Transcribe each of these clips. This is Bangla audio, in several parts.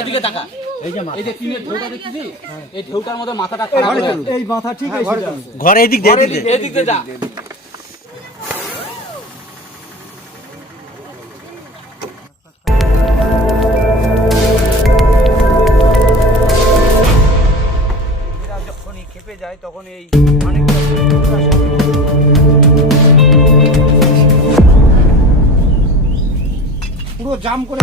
এদিকে তাকা এই যে টিনের ঢেউটা দেখছিস এই ঢেউটার মধ্যে মাথাটা খারাপ গেল। এই মাথা ঠিক আছে ঘরে এদিক যা যখনই খেপে যায় তখন এই পুরো জাম করে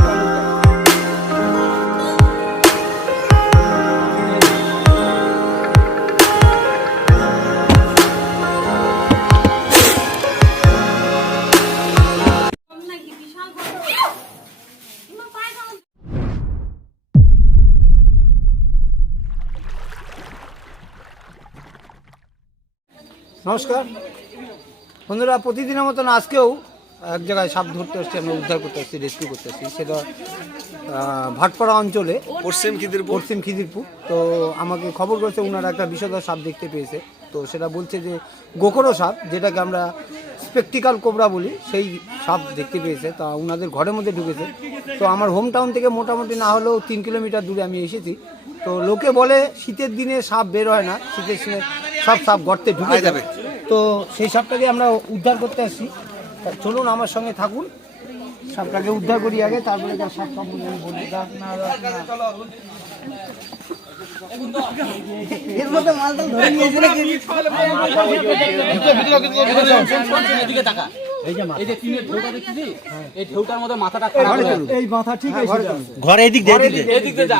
নমস্কার। বন্ধুরা প্রতিদিনের মতন আজকেও এক জায়গায় সাপ ধরতে আসছি আমরা উদ্ধার করতে আসছি রেস্কিউ করতে আসছি সেটা ভাটপাড়া অঞ্চলে। পশ্চিম খিদিরপুর। পশ্চিম খিদিরপুর। তো আমাকে খবর করেছে ওনারা একটা বিষধর সাপ দেখতে পেয়েছে। তো সেটা বলছে যে গোকরো সাপ যেটাকে আমরা স্পেকটিক্যাল কোবরা বলি সেই সাপ দেখতে পেয়েছে। তা ওনাদের ঘরের মধ্যে ঢুকেছে। তো আমার হোম টাউন থেকে মোটামুটি না হলেও তিন কিলোমিটার দূরে আমি এসেছি। তো লোকে বলে শীতের দিনে সাপ বের হয় না শীতের সময় সব সাপ গর্তে ঢুকে যাবে। তো সেই সাপটাকে আমরা উদ্ধার করতে আসছি। তা চলুন আমার সঙ্গে থাকুন সাপটাকে উদ্ধার করি আগে তারপরে তার সাপ সম্বন্ধে আমি বলি এর মধ্যে মালটা ধরে নিয়েছে নাকি? এদিকে তাকা এই যে টিনের ঢেউটা দেখছিস এই ঢেউটার মধ্যে মাথাটা খারাপ গেল। এই মাথা ঠিক আছে ঘরে এদিক দিয়ে এদিক দিয়ে। এদিক দিয়ে যা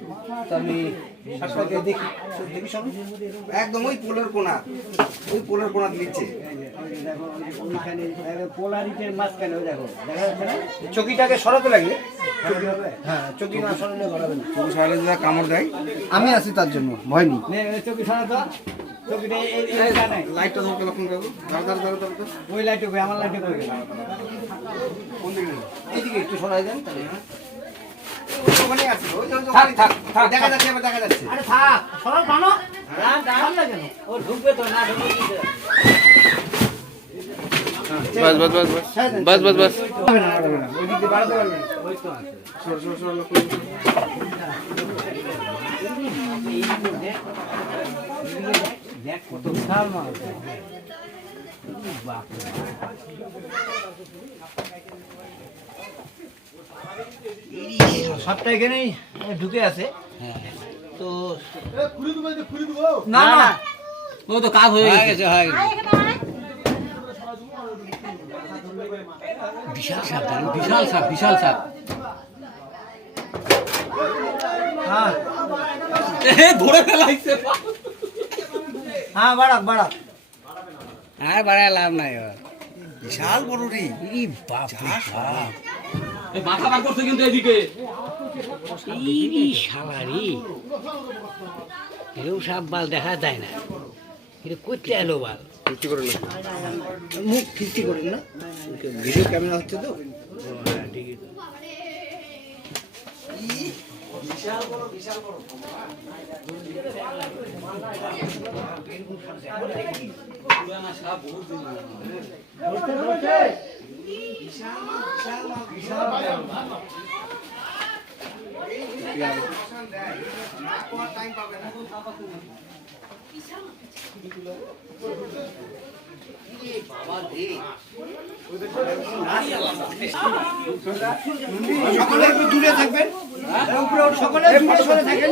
তো আমি দেখি। দেখি সব একদম ওই পোলের কোনা। ওই পোলের কোনা নিচ্ছে পোলারিটির মাঝখানে দেখো দেখা যাচ্ছে না চকিটাকে সরাতে লাগে হ্যাঁ চকি না সরালে গড়াবে না। পুরো সকালে যদি কামড় দেয়। আমি আছি তার জন্য ভয় নেই। চকি সরাতো। লাইটটা ধরতে লক্ষণ করব দাঁড়া দাঁড়া দাঁড়া দাঁড়া দাঁড়া। ওই লাইটে আমার লাইটে এইদিকে একটু সরাই দেন তাহলে ওখানেই আছে, ওই থাক, থাক, থাক, দেখা যাচ্ছে এবার দেখা যাচ্ছে আরে থাক সরার বানো সামনে কেন ও ঢুকবে তো না ঢুকবে কি বাস বাস বাস বাস বাস বাস না না না। দেখ কত বিশাল মাছ এখানেই ঢুকে আছে। তো না না ও তো কাজ হয়ে গেছে। এখানে বিশাল সাপ? বিশাল সাপ বিশাল সাপ। হ্যাঁ। ধরে ফেলাইছে। হ্যাঁ বাড়াক বাড়াক। আর বাড়ায় লাভ নাই বিশাল বড় রি। বাপ। মাথা বার করছে কিন্তু এদিকে। ইরি শালারি এরকম সাপ বাল দেখা যায় না। এটা করতে এলো বাল। সত্যি করে না মুখ ফিফটি করেন না? ভিডিও ক্যামেরা হচ্ছে তো। সকলে একটু দূরে থাকবেন। সকলে দূরে সরে থাকেন।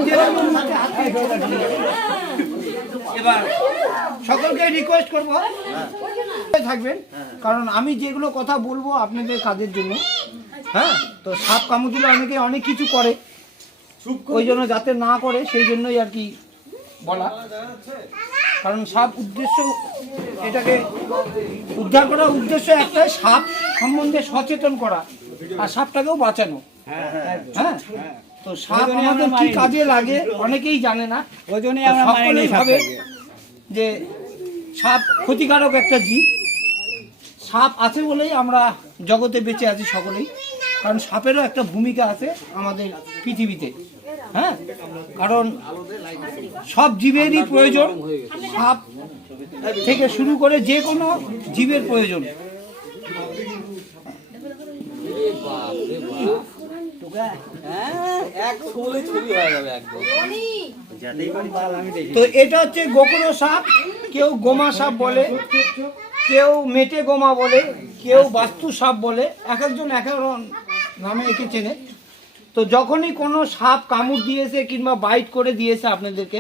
এবার সকলকে রিকোয়েস্ট করব। থাকবেন। কারণ আমি যেগুলো কথা বলব আপনাদের কাজের জন্য হ্যাঁ? তো সাপ কামড় দিলে অনেকে অনেক কিছু করে ওই জন্য যাতে না করে সেই জন্যই আর কি বলা। কারণ সাপ উদ্দেশ্য এটাকে উদ্ধার করার উদ্দেশ্য একটাই সাপ সম্বন্ধে সচেতন করা আর সাপটাকেও বাঁচানো। হ্যাঁ? তো সাপ আমাদের কি কাজে লাগে অনেকেই জানে না। ওই জন্যই আমরা ভাবে যে সাপ ক্ষতিকারক একটা জীব। সাপ আছে বলেই আমরা জগতে বেঁচে আছি সকলেই। কারণ সাপেরও একটা ভূমিকা আছে আমাদের পৃথিবীতে হ্যাঁ? কারণ সব জীবেরই প্রয়োজন। সাপ থেকে শুরু করে যে কোনো জীবের প্রয়োজন। তো এটা হচ্ছে গোকুলো সাপ কেউ গোমা সাপ বলে। কেউ মেটে গোমা বলে কেউ বাস্তু সাপ বলে এক একজন এক এক নামে একে চেনে। তো যখনই কোনো সাপ কামড় দিয়েছে কিংবা বাইট করে দিয়েছে আপনাদেরকে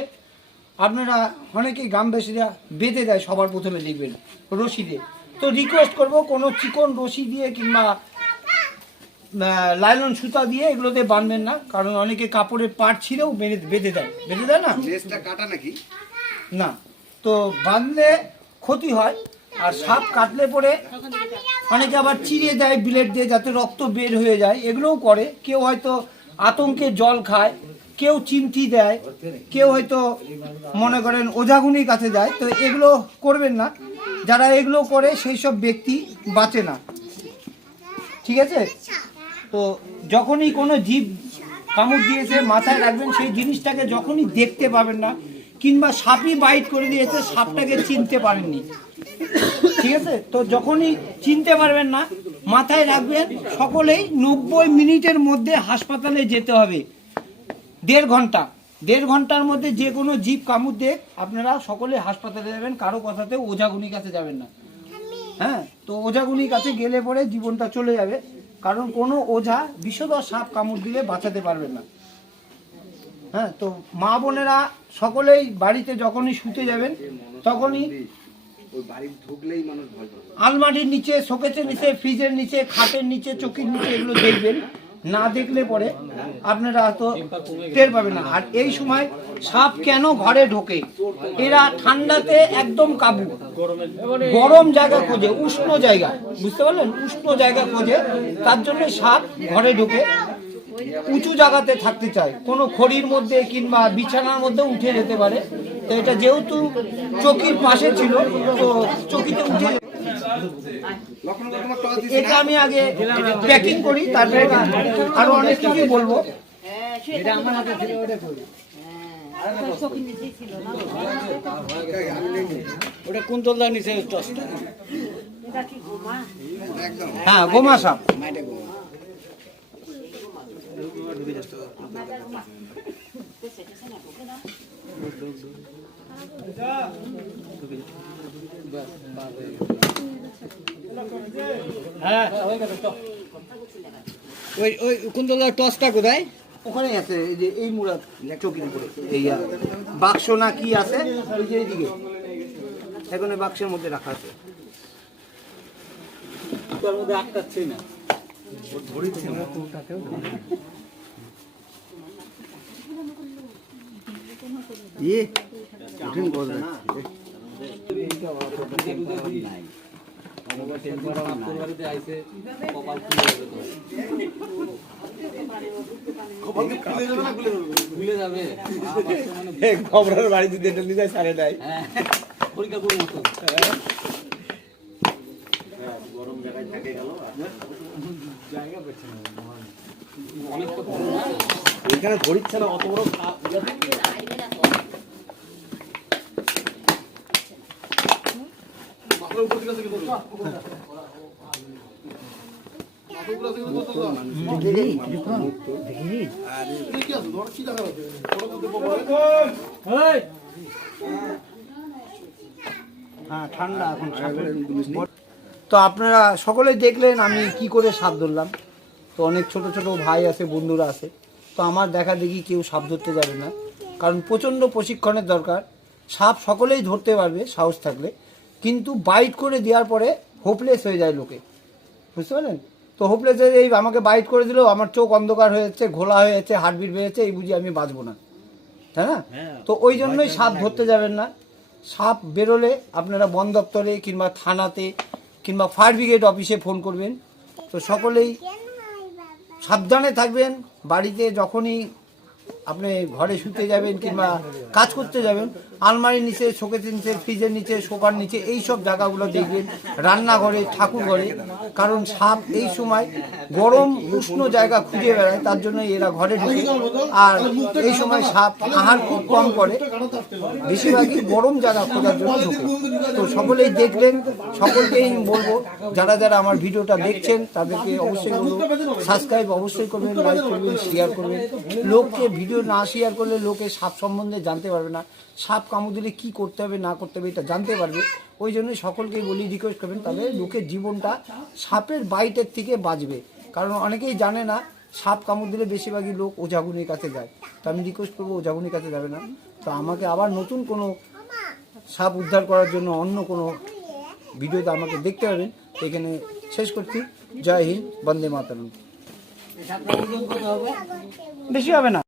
আপনারা অনেকেই গ্রামবাসীরা বেঁধে দেয় সবার প্রথমে দেখবেন রশি দিয়ে। তো রিকোয়েস্ট করব কোনো চিকন রশি দিয়ে কিংবা লাইলন সুতা দিয়ে এগুলোতে বাঁধবেন না কারণ অনেকে কাপড়ের পাট ছিঁড়েও বেঁধে বেঁধে দেয়। বেঁধে দেয় না? কাটা নাকি? না। তো বাঁধলে ক্ষতি হয় আর সাপ কাটলে পরে অনেকে আবার চিড়ে দেয়, বিলেট দিয়ে যাতে রক্ত বের হয়ে যায়। এগুলোও করে। কেউ হয়তো আতঙ্কে জল খায়, কেউ চিমটি দেয়, কেউ হয়তো মনে করেন ওঝাগুনির কাছে যায়। তো এগুলো করবেন না। যারা এগুলো করে, সেই সব ব্যক্তি বাঁচে না। ঠিক আছে? তো যখনই কোনো জীব কামড় দিয়েছে মাথায় রাখবেন, সেই জিনিসটাকে যখনই দেখতে পাবেন না, কিংবা সাপই বাইট করে দিয়েছে, সাপটাকে চিনতে পারেননি। ঠিক আছে? তো যখনই চিনতে পারবেন না, মাথায় রাখবেন, সকলেই নব্বই মিনিটের মধ্যে হাসপাতালে যেতে হবে। দেড় ঘণ্টা। দেড় ঘণ্টার মধ্যে যে কোনো জীব কামড় আপনারা সকলে হাসপাতালে যাবেন, কারও কথাতে ওঝাগুনির কাছে যাবেন না। হ্যাঁ? তো ওঝাগুনির কাছে গেলে পরে জীবনটা চলে যাবে। কারণ কোনো ওঝা বিষধর সাপ কামড় দিলে বাঁচাতে পারবেন না। হ্যাঁ? তো মা বোনেরা সকলেই বাড়িতে যখনই শুতে যাবেন, তখনই আলমারির নিচে, শোকেসের নিচে, ফ্রিজের নিচে, খাটের নিচে, চকির নিচে এগুলো দেখবেন। না দেখলে পরে আপনারা তো টের পাবেন না। আর এই সময় সাপ কেন ঘরে ঢোকে? এরা ঠান্ডাতে একদম কাবু। গরম জায়গা খোঁজে, উষ্ণ জায়গা। বুঝতে পারলেন? উষ্ণ জায়গা খোঁজে, তার জন্য সাপ ঘরে ঢোকে। উঁচু জায়গাতে থাকতে চায়। কোনো খড়ির মধ্যে কিংবা বিছানার মধ্যে উঠে যেতে পারে। তো এটা যেহেতু চকির পাশে ছিল তো চকিতে উঠে এটা আমি আগে প্যাকিং করি তারপরে আরও অনেক কিছু বলব। ওটা কোন তলদা নিচে হ্যাঁ গোমা সাপ হ্যাঁ ওই ওই কোন টসটা কোথায়? ওখানেই আছে এই যে এই মুড়া চকির উপরে এই বাক্স না কি আছে? ওই যে এইদিকে। এখানে বাক্সের মধ্যে রাখা আছে। তার মধ্যে আটকাচ্ছেই না। ইয়ে কঠিন কথা বাড়িতে আইসে কপাল খুলে যাবে তো। খুলে খবরের বাড়িতে সারে নাই হ্যাঁ পরীক্ষা করব তো অনেক তো বড় না এখানে ধরিচ্ছে না অত বড় হ্যাঁ ঠান্ডা এখন তো আপনারা সকলেই দেখলেন আমি কি করে সাপ ধরলাম। তো অনেক ছোট ছোট ভাই আছে বন্ধুরা আছে। তো আমার দেখা দেখি কেউ সাপ ধরতে যাবে না। কারণ প্রচণ্ড প্রশিক্ষণের দরকার। সাপ সকলেই ধরতে পারবে সাহস থাকলে। কিন্তু বাইট করে দেওয়ার পরে হোপলেস হয়ে যায় লোকে। বুঝতে পারলেন? তো হোপলেস হয়ে এই আমাকে বাইট করে দিলেও আমার চোখ অন্ধকার হয়ে যাচ্ছে ঘোলা হয়ে যাচ্ছে হার্টবিট বেড়েছে এই বুঝি আমি বাঁচবো না। তাই না? তো ওই জন্যই সাপ ধরতে যাবেন না। সাপ বেরোলে আপনারা বন দপ্তরে কিংবা থানাতে কিংবা ফায়ার ব্রিগেড অফিসে ফোন করবেন। তো সকলেই সাবধানে থাকবেন বাড়িতে যখনই আপনি ঘরে শুতে যাবেন কিংবা কাজ করতে যাবেন আলমারির নিচে, শোকেসের নিচে, ফ্রিজের নিচে, সোফার নিচে এই সব জায়গাগুলো দেখবেন, রান্নাঘরে ঠাকুর ঘরে কারণ সাপ এই সময় গরম, উষ্ণ জায়গা খুঁজে বেড়ায়, তার জন্য এরা ঘরে ঢুকে। আর এই সময় সাপ আহার খুব কম করে। বেশিরভাগই গরম জায়গা খোঁজার জন্য ঢুকে। তো সকলেই দেখলেন সকলকেই বলব, যারা যারা আমার ভিডিওটা দেখছেন, তাদেরকে অবশ্যই বলব, সাবস্ক্রাইব অবশ্যই করবেন লাইক করবেন শেয়ার করবেন। লোককে ভিডিও না শেয়ার করলে লোকে সাপ সম্বন্ধে জানতে পারবে না। সাপ কামড় দিলে কী করতে হবে না করতে হবে এটা জানতে পারবে। ওই জন্য সকলকেই বলি রিকোয়েস্ট করবেন তাহলে লোকের জীবনটা সাপের বাইটের থেকে বাঁচবে। কারণ অনেকেই জানে না সাপ কামড় দিলে বেশিরভাগই লোক ওঝাগুনির কাছে যায়। তো আমি রিকোয়েস্ট করব ওঝাগুনির কাছে যাবে না। তো আমাকে আবার নতুন কোনো সাপ উদ্ধার করার জন্য অন্য কোনো ভিডিওতে আমাকে দেখতে পাবেন। এখানে শেষ করছি। জয় হিন্দ বন্দে মাতরম। বেশি হবে না।